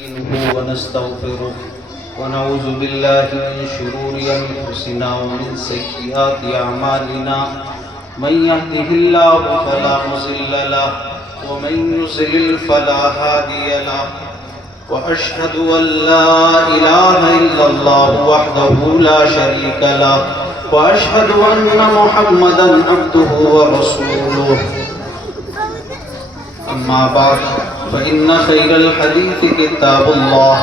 ونستغفره ونعوذ بالله من شرور أنفسنا ومن سيئات أعمالنا من يهده الله فلا مضل له ومن يضلل فلا هادي له وأشهد أن لا إله إلا الله وحده لا شريك له وأشهد أن محمدا عبده ورسوله أما بعد فإن خير الحديث كتاب الله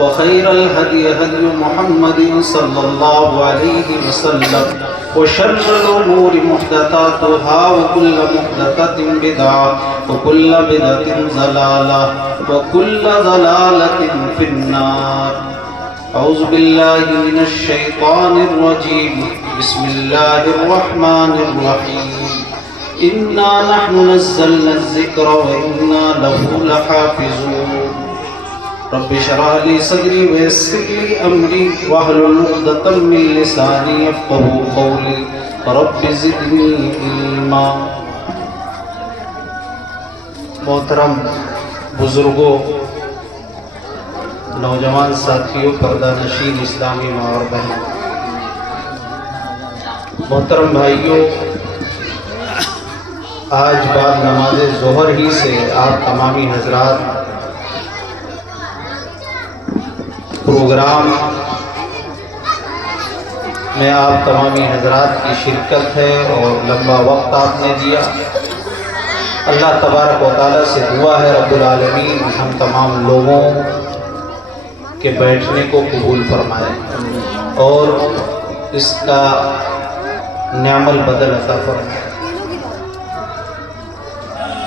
وخير الهدي هدي محمد صلى الله عليه وسلم وشر الأمور محدثاتها وكل محدثة بدعة وكل بدعة ضلالة وكل ضلالة في النار. أعوذ بالله من الشيطان الرجيم. بسم الله الرحمن الرحيم. إنا نحن نزلنا الذكر وإنا له لحافظون. رب اشرح لي صدري ويسر لي أمري واحلل عقدة من لساني يفقهوا قولي رب زدني علما. محترم بزرگوں، نوجوان ساتھیوں، پردہ نشین اسلامی ماں اور بہن، محترم بھائیوں، آج بعد نماز ظہر ہی سے آپ تمامی حضرات پروگرام میں آپ تمامی حضرات کی شرکت ہے اور لمبا وقت آپ نے دیا. اللہ تبارک و تعالیٰ سے دعا ہے رب العالمین ہم تمام لوگوں کے بیٹھنے کو قبول فرمائے اور اس کا نعم البدل عطا فرمائے.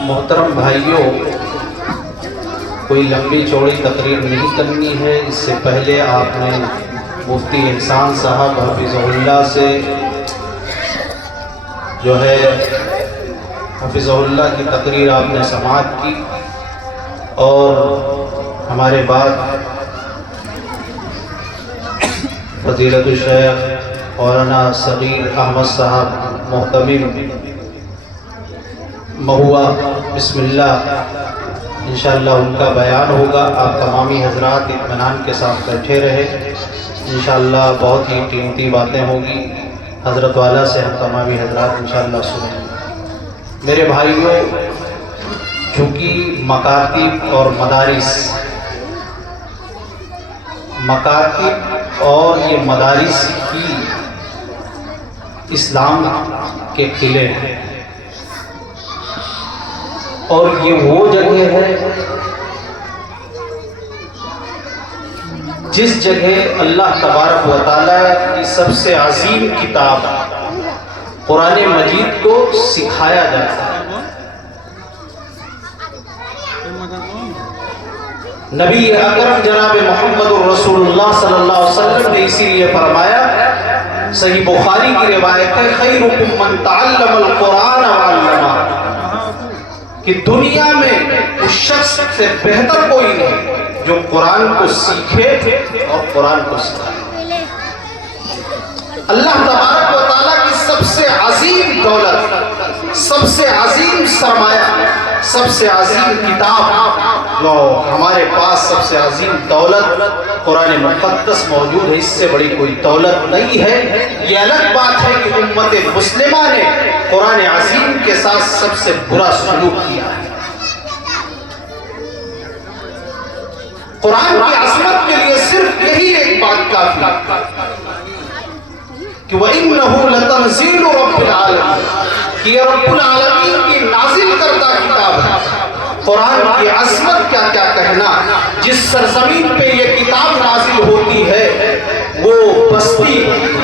محترم بھائیوں، کوئی لمبی چوڑی تقریر نہیں کرنی ہے. اس سے پہلے آپ نے مفتی احسان صاحب حفظہ اللہ سے جو ہے حفظہ اللہ کی تقریر آپ نے سماعت کی اور ہمارے بعد فضیلت الشیخ مولانا صغیر احمد صاحب محتمم مہوا بسم اللہ انشاءاللہ ان کا بیان ہوگا. آپ تمامی حضرات اطمینان کے ساتھ بیٹھے رہے. انشاءاللہ بہت ہی قیمتی باتیں ہوگی. حضرت والا سے ہم تمامی حضرات انشاءاللہ سنیں. میرے بھائیوں، چونکہ مکاتب اور یہ مدارس کی اسلام کے قلعے ہیں اور یہ وہ جگہ ہے جس جگہ اللہ تبارک و تعالیٰ کی سب سے عظیم کتاب قرآن مجید کو سکھایا جاتا ہے. نبی اکرم جناب محمد الرسول اللہ صلی اللہ علیہ وسلم نے اسی لیے فرمایا، صحیح بخاری کی روایت ہے، خیرکم من تعلم القرآن وعلمہ، کہ دنیا میں اس شخص سے بہتر کوئی نہیں جو قرآن کو سیکھے اور قرآن کو سکھائے. اللہ تبارک و تعالیٰ کی سب سے عظیم دولت، سب سے عظیم سرمایہ، سب سے عظیم کتاب جو ہمارے پاس سب سے عظیم دولت قرآن مقدس موجود ہے. اس سے بڑی کوئی دولت نہیں ہے. یہ الگ بات ہے کہ امت مسلمہ نے قرآن عظیم کے ساتھ سب سے برا سلوک کیا ہے. قرآن کی عظمت کے لیے صرف یہی ایک بات کافی کہ وَإِنَّهُ لَتَنزِيلُ رَبِّ الْعَالَمِينَ، کہ یہ رب العالمین کی نازل کردہ کتاب ہے. قرآن کی عظمت کیا کیا کہنا. جس سرزمین پہ یہ کتاب نازل ہوتی ہے وہ بستی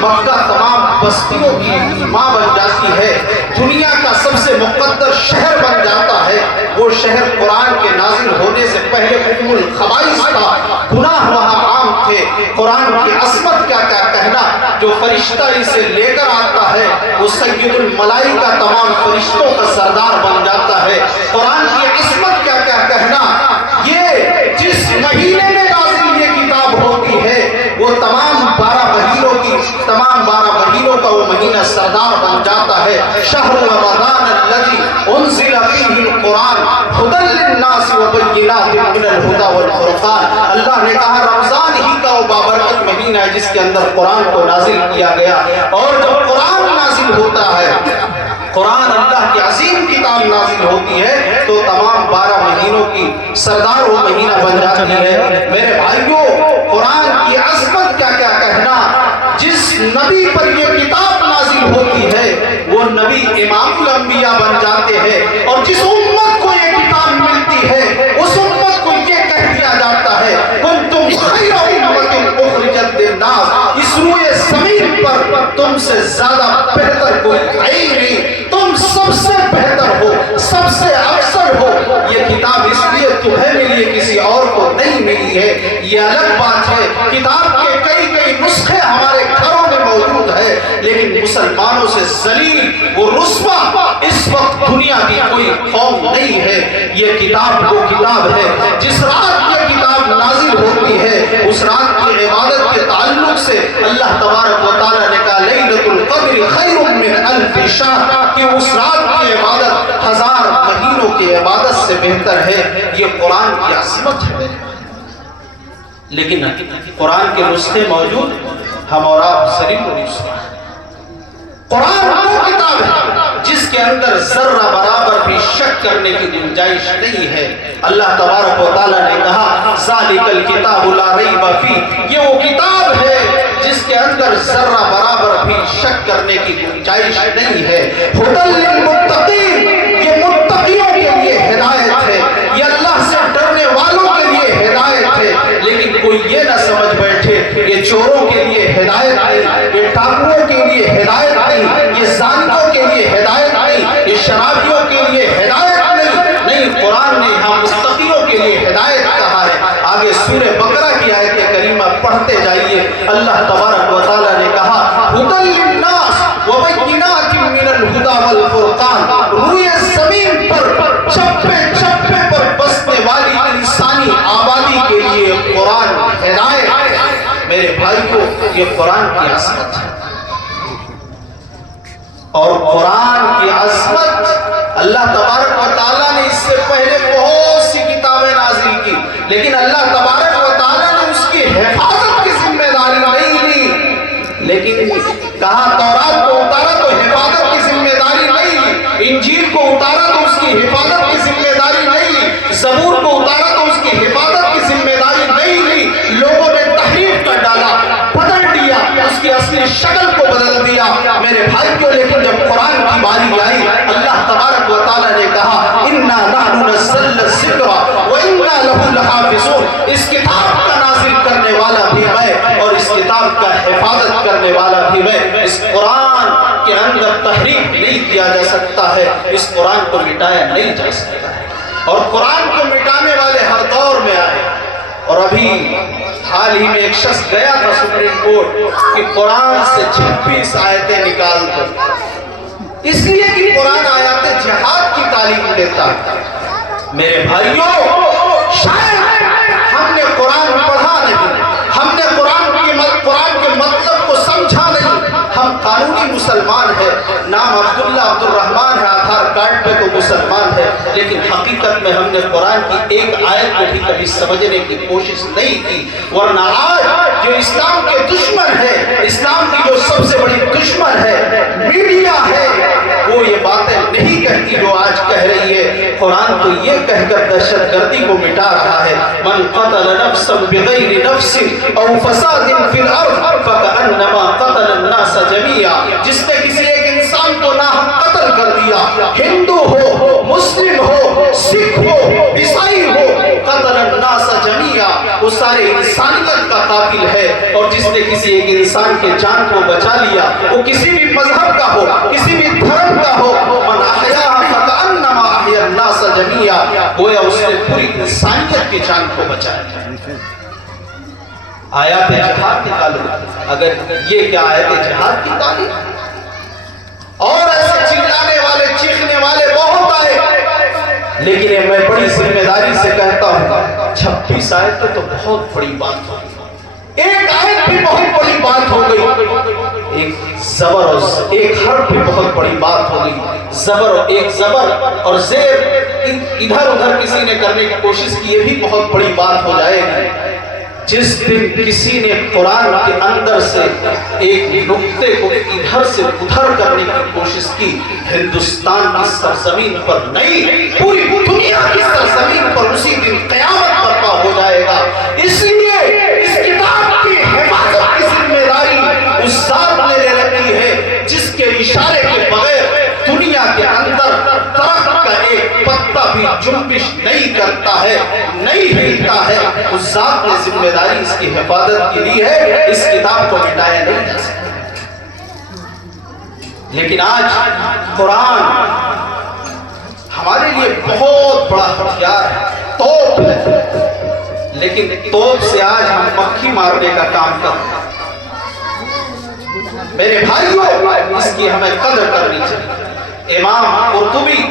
مکہ تمام بستیوں کی ماں بن جاتی ہے. دنیا کا سب سے مقدس شہر بن جاتا ہے. وہ شہر قرآن کے نازل ہونے سے پہلے ام الخبائث تھا. گناہ وہاں عام تھے. قرآن کی عظمت کیا کیا کہنا. جو فرشتہ اسے لے کر آتا ہے وہ سید الملائکہ تمام فرشتوں کا سردار بن جاتا ہے. قرآن کی عظمت کیا کیا کہنا. یہ جس مہینے میں نازل یہ کتاب ہوتی ہے وہ تمام 12 مہینوں کا وہ مہینہ سردار بن جاتا ہے. شہر رمضان الذی انزل فیہ القرآن ہدی للناس وبینات وَبَيِّنَاتٍ مِّنَ الْهُدَى وَالْفُرْقَانِ۔ اللہ نے کہا رمضان ہی کا وہ بابرکت مہینہ ہے جس کے اندر قرآن کو نازل کیا گیا، اور جب قرآن نازل ہوتا ہے، قرآن اللہ کی عظیم کتاب نازل ہوتی ہے، تو تمام 12 مہینوں کی سردار وہ مہینہ بن جاتی ہے۔ میرے بھائیوں، قرآن کی عظمت کیا کیا کہنا، جس نبی پر یہ کتاب نازل ہوتی ہے وہ نبی امام الانبیاء بن جاتے ہیں، اور جس امت کو یہ کتاب ملتی ہے اس امت کو یہ کہہ دیا جاتا ہے کنتم خیر امۃ اخرجت للناس، اس روئے زمین پر تم سے زیادہ بہتر کوئی ہے ہی نہیں، تم سب سے بہتر ہو، سب سے افضل ہو۔ یہ کتاب اس لیے تمہیں ملی ہے، کسی اور کو نہیں ملی ہے، یہ الگ بات ہے۔ کتاب کے کئی نسخے ہمارے گھروں میں موجود ہے، لیکن مسلمانوں سے ذلیل و رسوا اس وقت دنیا کی کوئی قوم نہیں ہے۔ یہ کتاب وہ کتاب ہے جس رات یہ کتاب نازل ہوتی ہے، اس رات کی عبادت کے تعلق سے اللہ تبارک و تعالیٰ نے کہا لیلۃ القدر خیر من الف شہر، کہ اس رات کی عبادت 1000 مہینوں کی عبادت سے بہتر ہے۔ یہ قرآن کی عظمت ہے۔ لیکن قرآن کے نسخے موجود، ہم اور آپ ذلیل و رسوا۔ قرآن وہ کتاب ہے جس کے اندر ذرہ برابر بھی شک کرنے کی گنجائش نہیں ہے۔ اللہ تبارک و تعالیٰ نے کہا ذالک الکتاب لا ریب فیہ، یہ وہ کتاب ہے جس کے اندر ذرہ برابر بھی شک کرنے کی گنجائش نہیں ہے۔ ھدی للمتقین، یہ متقیوں کے لیے ہدایت ہے، یہ اللہ سے ڈرنے والوں کے لیے ہدایت ہے۔ لیکن کوئی یہ نہ سمجھ بیٹھے یہ چوروں کے لیے ہدایت نہیں، یہ ڈاکوؤں کے لیے ہدایت نہیں، یہ زانیوں کے لیے ہدایت نہیں، یہ شرابیوں کے لیے ہدایت نہیں۔ قرآن نے یہاں متقیوں کے لیے ہدایت کہا ہے۔ آگے سورہ بقرہ کی آیت کریمہ پڑھتے جائیے، اللہ تبارک و تعالیٰ نے کہا ھدی للناس وبینات من الہدی والفرقان، روئے زمین پر چپے چپے پر بسنے والی انسانی آبادی کے لیے قرآن ہدایت ہے۔ میرے بھائیوں، یہ قرآن کی عظمت ہے، اور قرآن کی عظمت اللہ تبارک و تعالیٰ نے اس سے پہلے بہت سی کتابیں نازل کی، لیکن اللہ تبارک و تعالیٰ نے اس کی حفاظت کی ذمہ داری نہیں لی۔ لیکن کہا تورات کو اتارا تو حفاظت کی ذمہ داری نہیں لی، انجیل کو اتارا تو اس کی حفاظت کی ذمہ داری نہیں لی، زبور کو اتارا تو اس کی حفاظت کی ذمہ داری نہیں لی۔ لوگوں نے تحریف کر ڈالا، بدل دیا، اس کی اصلی شکل کو بدل دیا۔ میرے بھائی کو لیکن جب قرآن کی باری آئی، اللہ تبارک و تعالیٰ نے کہا اِنَّا نَحْنُ نَزَّلْنَا الذِّکْرَ وَإِنَّا لَهُ لَحَافِظُونَ، اس کتاب کا نازل کرنے والا بھی میں اور اس کتاب کا حفاظت کرنے والا بھی میں۔ اس قرآن کے اندر تحریف نہیں کیا جا سکتا ہے، اس قرآن کو مٹایا نہیں جا سکتا ہے، اور قرآن کو مٹانے والے ہر دور میں آئے۔ اور ابھی حال ہی میں ایک شخص گیا تھا سپریم کورٹ کہ قرآن سے 26 آیتیں نکال کر، اس لیے کہ قرآن آیات جہاد کی تعلیم دیتا ہے۔ میرے بھائیوں، شاید ہم نے قرآن پڑھا نہیں، ہم نے قرآن کے مطلب کو سمجھا نہیں۔ ہم قانونی مسلمان ہیں، نام عبداللہ عبد الرحمن ہے، آدھار کارڈ پہ تو مسلمان ہے، لیکن حقیقت میں ہم نے قرآن کی ایک آیت کو بھی کبھی سمجھنے کی کوشش نہیں کی۔ ورنہ آج جو اسلام کے دشمن ہے، اسلام کی جو سب سے بڑی دشمن ہے میڈیا ہے، وہ یہ باتیں نہیں کہتی جو آج کہہ رہی ہے۔ قرآن تو یہ کہہ کر دہشت گردی کو مٹا رہا ہے، من قتل نفسا بغیر نفس او فساد فی الارض فکأنما قتل الناس جميعا، جس نے کسی ایک انسان کو ناحق قتل کر دیا، ہندو ہو، مسلم ہو، سکھ ہو، عیسائی ہو، قتل الناس جميعا، وہ سارے انسانیت کا قاتل ہے۔ اور جس نے کسی ایک انسان کے جان کو بچا لیا، وہ کسی بھی مذہب کا ہو، کسی بھی دھرم کا ہو، من احیاها فکأنما احیا الناس جميعا، گویا اس نے پوری انسانیت کی جان کو بچایا۔ آیات جہاد کی تعلیم، اگر یہ کیا آیات جہاد کی تعلیم، اور ایسے چلانے والے چیخنے والے بہت آئے، لیکن میں بڑی ذمہ داری سے کہتا ہوں 26 آیت تو بہت بڑی بات ہو گئی، ایک آیت بھی بہت بڑی بات ہو گئی۔ ایک زبر اور ایک حرف بھی بہت بڑی بات ہوگی. زبر اور ایک زبر اور زیر ادھر ادھر کسی نے کرنے کی کوشش کی، یہ بھی بہت بڑی بات ہو جائے گی. جس دن کسی نے قرآن کے اندر سے ایک نقطے کو ادھر سے ادھر کرنے کی کوشش کی، ہندوستان کی سرزمین پر نہیں، پوری دنیا کی سرزمین پر اسی دن قیامت برپا ہو جائے گا. اس لیے اس کتاب کی حفاظت کی ذمہ داری اس ذات نے لے رکھی ہے جس کے اشارے کے بغیر دنیا کے اندر درخت کا ایک پتا بھی جنبش نہیں کرتا ہے، نہیں ہلتا ہے. اس ذات نے ذمہ داری اس کی حفاظت کی لی ہے، اس کتاب کو مٹایا نہیں جا سکتا. لیکن آج قرآن ہمارے لیے بہت بڑا ہتھیار ہے، توپ ہے، لیکن توپ سے آج ہم مکھی مارنے کا کام کرتے ہیں. میرے بھائیوں، اس کی ہمیں قدر کرنی چاہیے. امام قرطبی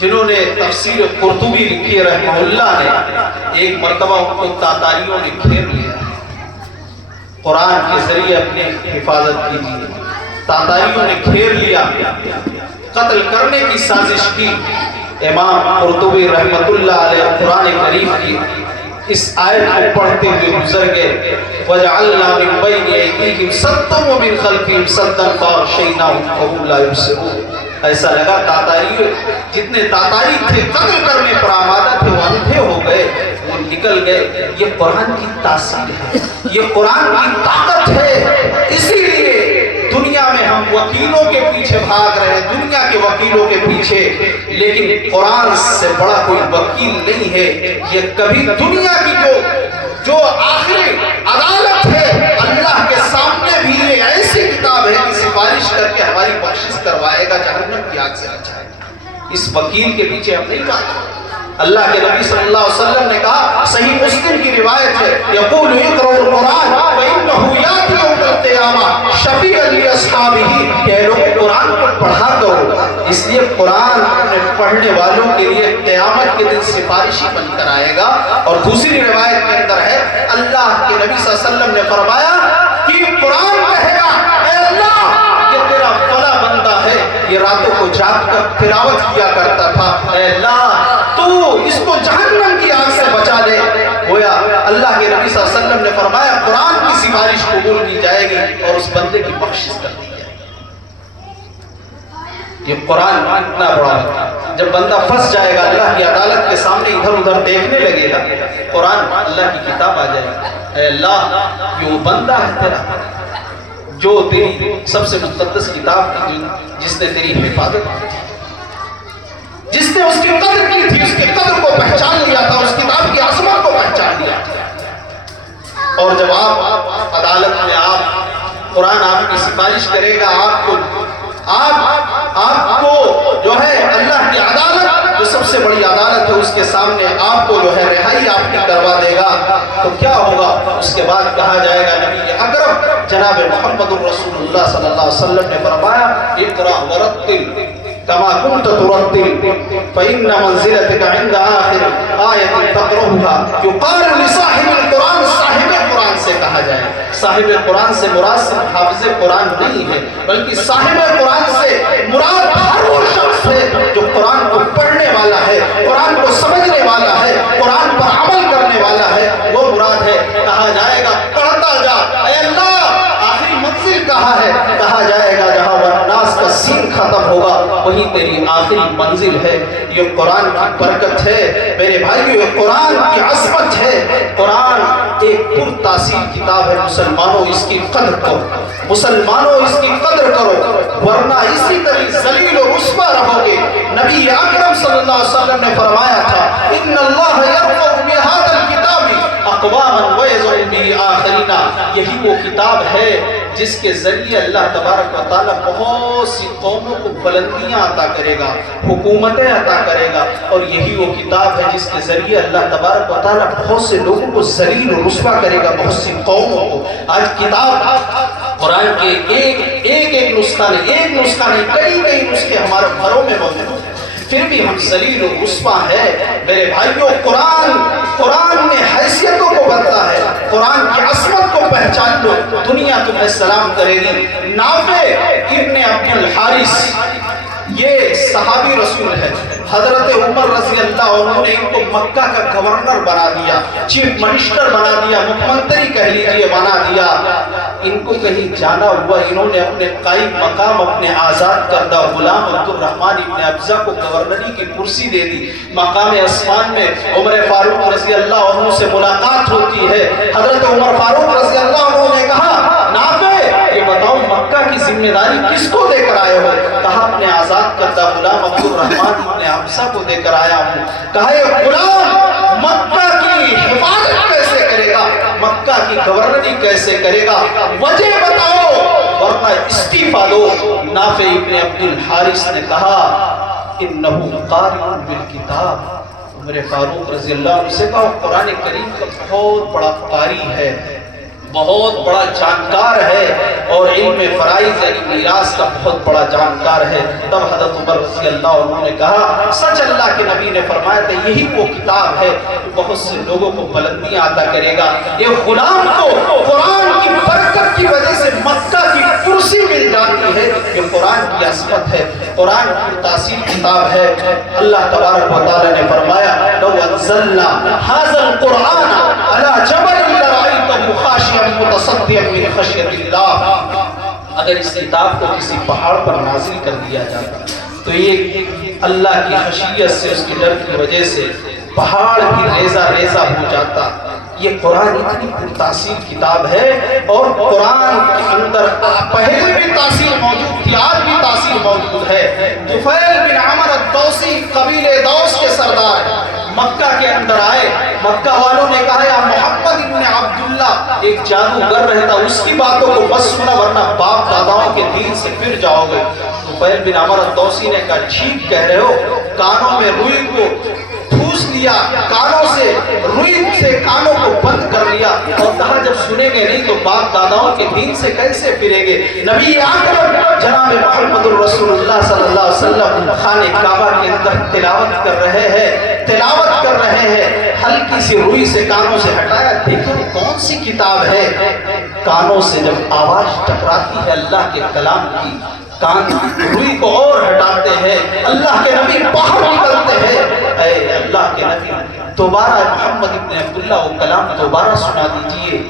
جنہوں نے تفسیر قرطبی لکھی ہے رحمہ اللہ نے، ایک مرتبہ ان کو تاتاریوں نے گھیر لیا. قرآن کے ذریعے اپنے حفاظت کیجیے. تاتاریوں نے گھیر لیا، قتل کرنے کی سازش کی. امام قرطبی رحمۃ اللہ علیہ قرآن کریم کی اس آیت کو پڑھتے ہوئے گزر گئے. وَجَعَلْنَا مِن بَيْنِ أَيْدِيهِمْ سَدًّا وَمِن خَلْفِهِمْ سَدًّا فَأَغْشَيْنَاهُمْ فَهُمْ لَا يُبْصِرُونَ. ایسا لگا تاتاری جتنے تاتاری تھے قتل کرنے پر آمادہ تھے وہ اندھے ہو گئے، وہ نکل گئے. یہ قرآن کی تاثیر ہے، یہ قرآن کی طاقت ہے. اسی لیے دنیا میں ہم وکیلوں کے پیچھے بھاگ رہے ہیں، دنیا کے وکیلوں کے پیچھے، لیکن قرآن سے بڑا کوئی وکیل نہیں ہے. یہ کبھی دنیا کی جو آخری عدالت ہے اللہ کے سامنے بھی یہ ایسی کتاب ہے کہ سفارش کر کے ہماری بخشش کروائے گا، جہنم کی آگ سے بچائے گا. اس وکیل کے پیچھے ہم نہیں بھاگتے. اللہ کے نبی صلی اللہ علیہ وسلم نے کہا، صحیح مسلم کی روایت ہے، یقول اقرؤوا القرآن فإنه یأتی یوم القیامہ شفیعا لأصحابہ، کہ لوگ قرآن کو پڑھا کرو. اس لیے قرآن اپنے پڑھنے والوں کے لیے قیامت کے دن سفارشی بن کر آئے گا. اور دوسری روایت کے اندر ہے، اللہ کے نبی صلی اللہ علیہ وسلم نے فرمایا کہ قرآن کہے گا، اے اللہ یہ تیرا فلاں بندہ ہے، یہ راتوں کو جاگ کر تلاوت کیا کرتا تھا، اے اللہ تو اس کو جہنم کی آگ سے بچا لے. گویا اللہ کے نبی صلی اللہ علیہ وسلم نے فرمایا قرآن کی سفارش قبول کی جائے گی اور اس بندے کی بخشش کر دی جائے گی. یہ قرآن اتنا بڑا ہے. جب بندہ پھنس جائے گا اللہ کی عدالت کے سامنے ادھر ادھر دیکھنے لگے گا، قرآن اللہ کی کتاب آ جائے گی. اے اللہ یہ وہ بندہ ہے تیرا جو تیری سب سے مقدس کتاب کی، جس نے تیری حفاظت کی تھی، جس نے اس کی قدر کی تھی، اس کی قدر کو پہچان لیا تھا، اس کتاب کی عظمت کو پہچان لیا تھا. اور جب آپ عدالت میں قرآن آپ کی سفارش کرے گا، آپ کو جو ہے اللہ کی عدالت جو سب سے بڑی عدالت ہے اس کے سامنے آپ کو جو ہے رہائی آپ کی کروا دے گا، تو کیا ہوگا؟ اس کے بعد کہا جائے گا نبی اکرم جناب محمد رسول اللہ صلی اللہ علیہ وسلم نے فرمایا، اقرأ ورتل کما کنت ترتل فإن منزلتك عند آخر آیت تقرأها. یقال لصاحب القرآن، صاحب قرآن سے کہا جائے. صاحب قرآن سے مراد صرف حافظ قرآن نہیں ہے، بلکہ صاحب قرآن سے مراد ہر وہ شخص ہے جو قرآن کو پڑھنے والا ہے، قرآن کو سمجھنے والا ہے، قرآن پر عمل کرنے والا ہے، وہ مراد ہے. کہا جائے گا پڑھتا جا، اے اللہ آخری منزل کہاں ہے؟ کہا جائے گا جہاں والناس کا سین ختم ہوگا وہی تیری آخری منزل ہے. یہ قرآن کی برکت ہے میرے بھائیو، یہ قرآن کی عظمت ہے. قرآن ایک پر تاثیر کتاب ہے. مسلمانوں اس کی قدر کرو، مسلمانوں اس کی قدر کرو، ورنہ اسی طرح ذلیل و رسوا رہو گے. نبی اکرم صلی اللہ علیہ وسلم نے فرمایا تھا، ان اللہ یرفع بہذا الکتاب اقواما ویضع بآخرین. یہی وہ کتاب ہے جس کے ذریعے اللہ تبارک و تعالیٰ بہت سی قوموں کو بلندیاں عطا کرے گا، حکومتیں عطا کرے گا. اور یہی وہ کتاب ہے جس کے ذریعے اللہ تبارک و تعالیٰ بہت سے لوگوں کو ذلیل و رسوا کرے گا، بہت سی قوموں کو. آج کتاب قرآن کے ایک نسخہ نہیں کئی نسخے ہمارے گھروں میں موجود ہیں، پھر بھی ہم ذلیل و رسوا ہے. میرے بھائیوں، قرآن نے حیثیتوں کو بدلا ہے، قرآن کی عظمت کو پہچان لو دنیا تمہیں سلام کرے گی۔ نافع ابن عبد الحارث یہ صحابی رسول ہے، حضرت عمر رضی اللہ عنہ نے ان کو مکہ کا گورنر بنا دیا، چیف منسٹر بنا دیا، مکھمنتری کہہ لیجیے بنا دیا۔ ان کو کہیں جانا ہوا، انہوں نے اپنے قائم مقام اپنے آزاد کردہ غلام عبد الرحمن ابن ابزہ کو گورنری کی کرسی دے دی۔ مقام عثمان میں عمر فاروق رضی اللہ عنہ سے ملاقات ہوتی ہے، حضرت عمر فاروق رضی اللہ عنہ نے کہا نافع یہ بتاؤ مکہ کی ذمہ داری کس کو دے کر آئے ہو؟ کہا اپنے آزاد کردہ غلام عبد الرحمن ابن ابزہ کو دے کر آیا ہوں۔ کہا یہ غلام مکہ کی حفاظت کیسے کرے گا، مکہ کی گورنری کیسے کرے گا، وجہ بتاؤ ورنہ استعفیٰ دو۔ نافع ابن عبد الحارث نے کہا انہو قارئ بالکتاب، عمر فاروق رضی اللہ عنہ سے کہا قرآن کریم کا بہت بڑا قاری ہے، بہت بڑا جانکار ہے، اور علم فرائض یعنی میراث کا بہت بڑا جانکار ہے۔ تب حضرت عمر رضی اللہ عنہ نے کہا سچ اللہ کے نبی نے فرمایا تھا یہی وہ کتاب ہے جو بہت سے لوگوں کو بلندی عطا کرے گا۔ یہ غلام کو قرآن کی برکت کی وجہ سے مکہ کی کرسی مل جاتی ہے، یہ قرآن کی عظمت ہے، قرآن کی تاثیر کتاب ہے۔ اللہ تبارک و تعالی نے فرمایا لو انزلنا هذا القرآن على جبل لرأيته خاشعا متصدعا من خشیۃ اللہ، اگر اس کتاب کو کسی پہاڑ پر نازل کر دیا جاتا تو یہ اللہ کی خشیت سے اس کے ڈر کی وجہ سے پہاڑ بھی ریزہ ریزہ ہو جاتا۔ یہ قرآن اتنی پرتاثیر کتاب ہے، اور قرآن کے اندر پہلے بھی تاثیر موجود تھی، آج بھی تاثیر موجود ہے۔ طفیل بن عمر الدوسی قبیلہ دوس کے سردار مکہ کے اندر آئے، مکہ والوں نے کہا یا محمد ابن عبداللہ ایک جادوگر رہتا اس کی باتوں کو بس سنا ورنہ باپ داداؤں کے دین سے پھر جاؤ گے۔ طفیل بن عمر الدوسی نے کہا ٹھیک کہہ رہے ہو، کانوں میں روئی کو ٹھوس لیا، کانوں سے روئی سے کانوں کو بند کر لیا، اور کہا جب سنیں گے نہیں تو باپ داداؤں کے دین سے کیسے پھریں گے۔ نبی اکرم جناب محمد الرسول اللہ صلی اللہ علیہ وسلم خانہ کعبہ کے اندر تلاوت کر رہے ہیں، ہلکی سی روئی سے کانوں سے ہٹایا، دیکھو کون سی کتاب ہے۔ کانوں سے جب آواز ٹکراتی ہے اللہ کے کلام کی، کان روئی کو اور ہٹاتے ہیں، اللہ کے نبی باہر نکلتے ہیں۔ اے اللہ کے نبی دوبارہ محمد ابن عبداللہ وہ کلام دوبارہ سنا دیجئے۔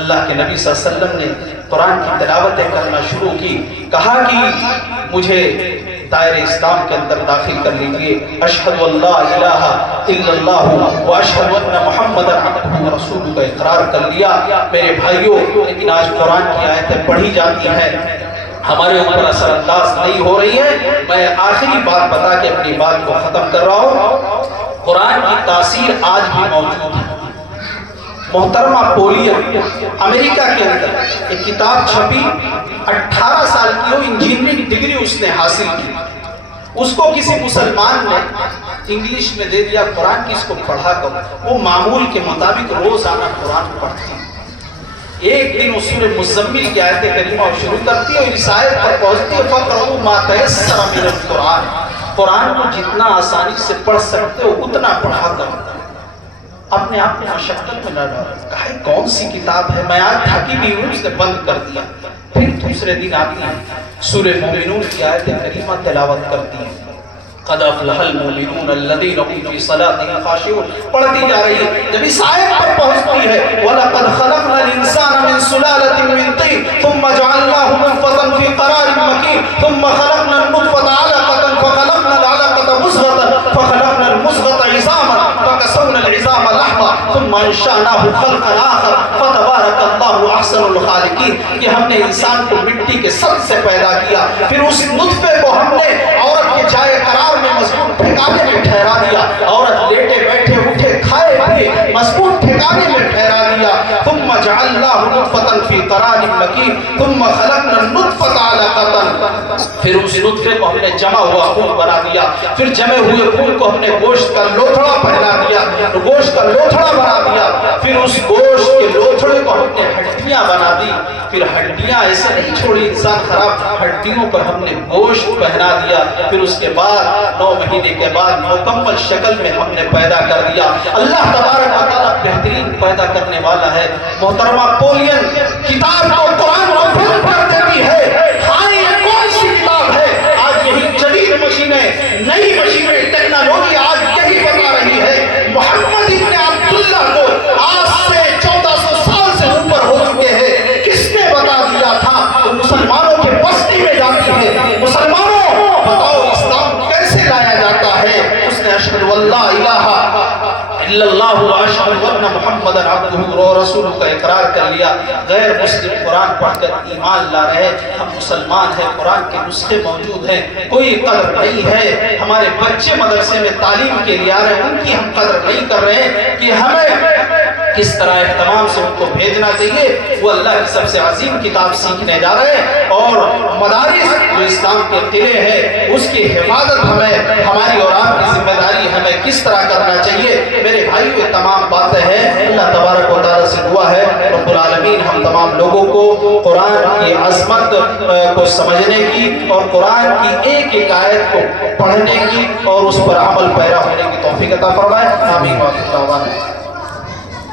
اللہ کے نبی صلی اللہ علیہ وسلم نے قرآن کی تلاوتیں کرنا شروع کی، کہا کہ مجھے دائرہ اسلام کے اندر داخل کر لیجئے۔ اشہد ان لا الہ الا اللہ و اشہد ان محمد عبدہ و رسولہ کا اقرار کر لیا۔ میرے بھائیوں لیکن آج قرآن کی آیتیں پڑھی جاتی ہیں، ہمارے اوپر اثر انداز نہیں ہو رہی ہے۔ میں آخری بات بتا کے اپنی بات کو ختم کر رہا ہوں۔ قرآن کی تاثیر آج بھی موجود ہے۔ محترمہ پولین امریکہ کے اندر ایک کتاب چھپی، 18 سال کی ہو، انجینئرنگ ڈگری اس نے حاصل کی، اس کو کسی مسلمان نے انگلش میں دے دیا قرآن کی اس کو پڑھا کر۔ وہ معمول کے مطابق روزانہ قرآن پڑھتی، ایک دن اس سورہ مزمل کی آیت کریمہ شروع کرتی ہے اور اس آیت پر پہنچتی ہے فَقْرَؤْا مَا تَيَسَّرَ مِنَ الْقُرْآنِ، قرآن کو جتنا آسانی سے پڑھ سکتے ہو اتنا پڑھا کرتا۔ اپنے آپ کو مشقت میں نہ ڈالو، کہا کون سی کتاب ہے، میں آج تھکی بھی ہوں، اس نے بند کر دیا۔ پھر دوسرے دن آتی ہے سورہ مومنون کی آیت کریمہ تلاوت کرتی ہے، قد افلح المؤمنون الذین هم فی صلاتهم خاشعون، پڑھتی جا رہی ہے۔ جب اس آیت پر پہنچتی ہے وَلَقَدْ خَلَقْنَا الْإِنسَانَ مِنْ سُلَالَةٍ مِنْ طِينٍ ثُمَّ جَعَلْنَاهُ نُطْفَةً فِي قَرَارٍ مَكِينٍ ثُمَّ خَلَقْنَا النُّطْفَةَ عَلَقَةً فَخَلَقْنَا الْعَلَقَةَ مُضْغَةً فَخَلَقْنَا الْمُضْغَةَ عِظَامًا فَكَسَوْنَا الْعِظَامَ لَحْمًا ثُمَّ أَنشَأْنَاهُ خَلْقًا آخَرَ فَتَبَارَكَ اللَّهُ أَحْسَنُ الْخَالِقِينَ کہ ہم نے انسان کو مٹی کے سط سے پیدا کیا، پھر اس نطفے کو ہم نے عورت کے جائے قرار میں مضبوط ٹھکانے میں ٹھہرا دیا، عورت لیٹے بیٹھے اٹھے کھائے پیے مضبوط ٹھکانے میں ٹھہرا دیا۔ ثم جعلناه نطفة في قرار مكين ثم خلقنا النطفة علقة، پھر اس نطفے کو ہم نے جمع ہوا خون بنا دیا، پھر جمع ہوئے خون کو ہم نے گوشت کا لوتھڑا پہنا دیا، گوشت کا لوتھڑا بنا دیا، پھر اس گوشت کے لوتھڑے کو ہم نے ہڈیاں بنا دی، پھر ہڈیاں ایسے نہیں چھوڑی انسان خراب، ہڈیوں پر ہم نے گوشت پہنا دیا، پھر اس کے بعد 9 مہینے کے بعد مکمل شکل میں ہم نے پیدا کر دیا۔ اللہ تبارک و تعالیٰ بہترین پیدا کرنے والا ہے۔ محترمہ پولین کتاب کو قرآن کو بند کر دیتی ہے، ہاں یہ کون سی کتاب ہے؟ آج یہی جدید مشینیں، نئی مشینیں، ٹیکنالوجی آج یہی بتا رہی ہے۔ محمد ابن عبداللہ کو آج سے 1400 سال سے اوپر ہو چکے ہیں، کس نے بتا دیا تھا؟ وہ مسلمانوں کے بستی میں جاتی ہے۔ مسلمانوں بتاؤ اسلام کیسے لایا جاتا ہے؟ اس نے اشہد واللہ الہ الا اللہ و اشہد ان محمد عبدہ و رسولہ کا اقرار کر لیا۔ غیر مسلم قرآن پڑھ کر ایمان لا رہے، ہم مسلمان ہیں، قرآن کے نسخے موجود ہیں، کوئی قدر نہیں ہے۔ ہمارے بچے مدرسے میں تعلیم کے لیے آ رہے ہیں، ان کی ہم قدر نہیں کر رہے ہیں کہ ہمیں کس طرح اہتمام سے ان کو بھیجنا چاہیے۔ وہ اللہ کی سب سے عظیم کتاب سیکھنے جا رہے ہیں، اور مدارس جو اسلام کے قلعے ہیں اس کی حفاظت ہمیں، ہماری اور آپ کی ذمہ داری ہمیں کس طرح کرنا چاہیے۔ میرے بھائیو یہ تمام باتیں ہیں، اللہ تبارک و تعالیٰ سے دعا ہے رب العالمین ہم تمام لوگوں کو قرآن کی عظمت کو سمجھنے کی اور قرآن کی ایک ایک آیت کو پڑھنے کی اور اس پر عمل پیرا ہونے کی توفیق عطا فرمائے۔ آمین۔